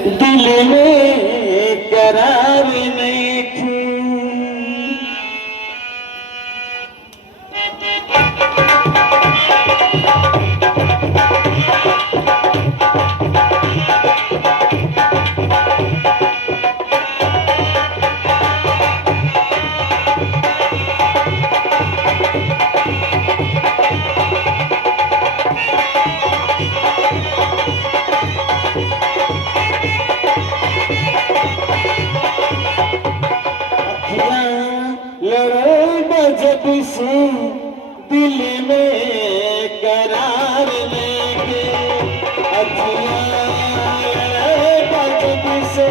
दिल में करार नहीं थी। जब से दिल में करार लेके जब से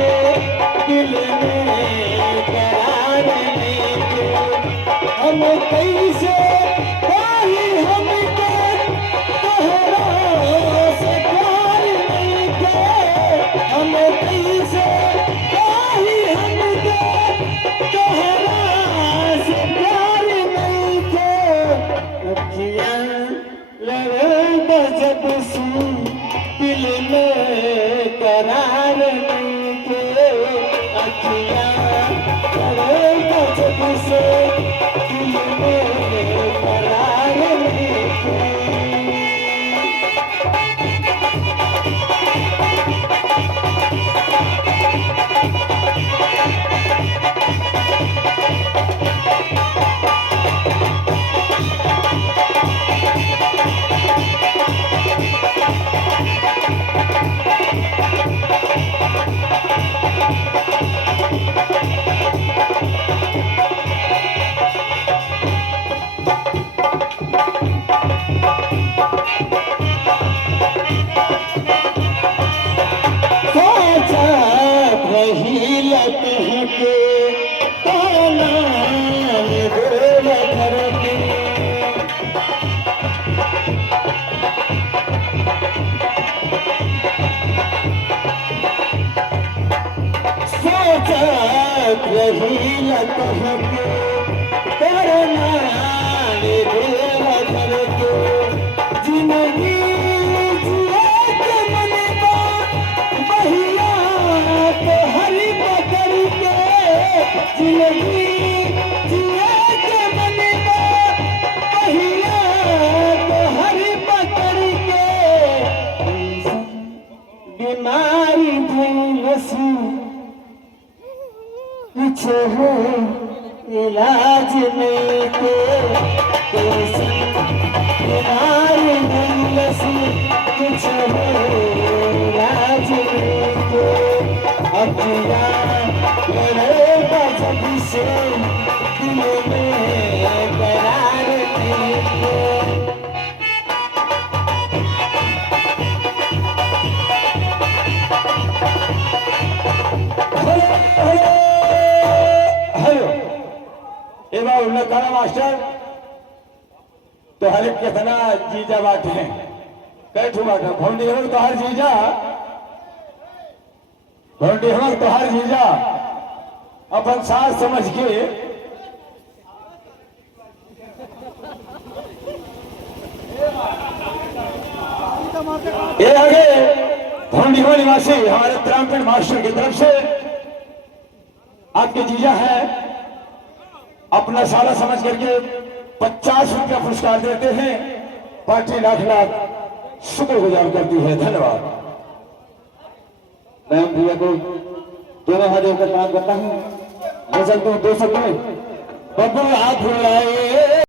दिल में करार लेके हम कैसे हमके तोहरा से प्यार नहीं थे। हम कैसे हमके तोहरा से प्यार नहीं थे। अखियां लड़े जब से दिल में करार नहीं थे। अखियां लड़े जब से दिल में करार नहीं थे। रही लतहके करना घर के जिंदगी जिया के मनवा बहिया तो हरी पकड़ के जिंदगी जिया के मनवा बहिया तो हरी पकड़ के बीमारी भूलसी कुछ हो इलाज नहीं थे। कैसी बीमारी दिलसी कुछ हो इलाज नहीं थे। अखियां लड़ेगा जब से दिल में करार नहीं थे। खाना मास्टर तो हर कितना जीजा बात है कैठू बात है भौंडी हम तो हर जीजा भौंडी हम तो हर जीजा अपन साथ समझ के ये आगे भौंडी हो निवासी हमारे त्रामपेट मास्टर की तरफ से आपके जीजा है अपना सारा समझ करके 50 रुपया पुरस्कार देते हैं। पार्टी लाख लाख शुक्रगुजार करती है। धन्यवाद। मैं भैया को दोनों हाथों का काम करता हूँ। 200 बब्बू हाथ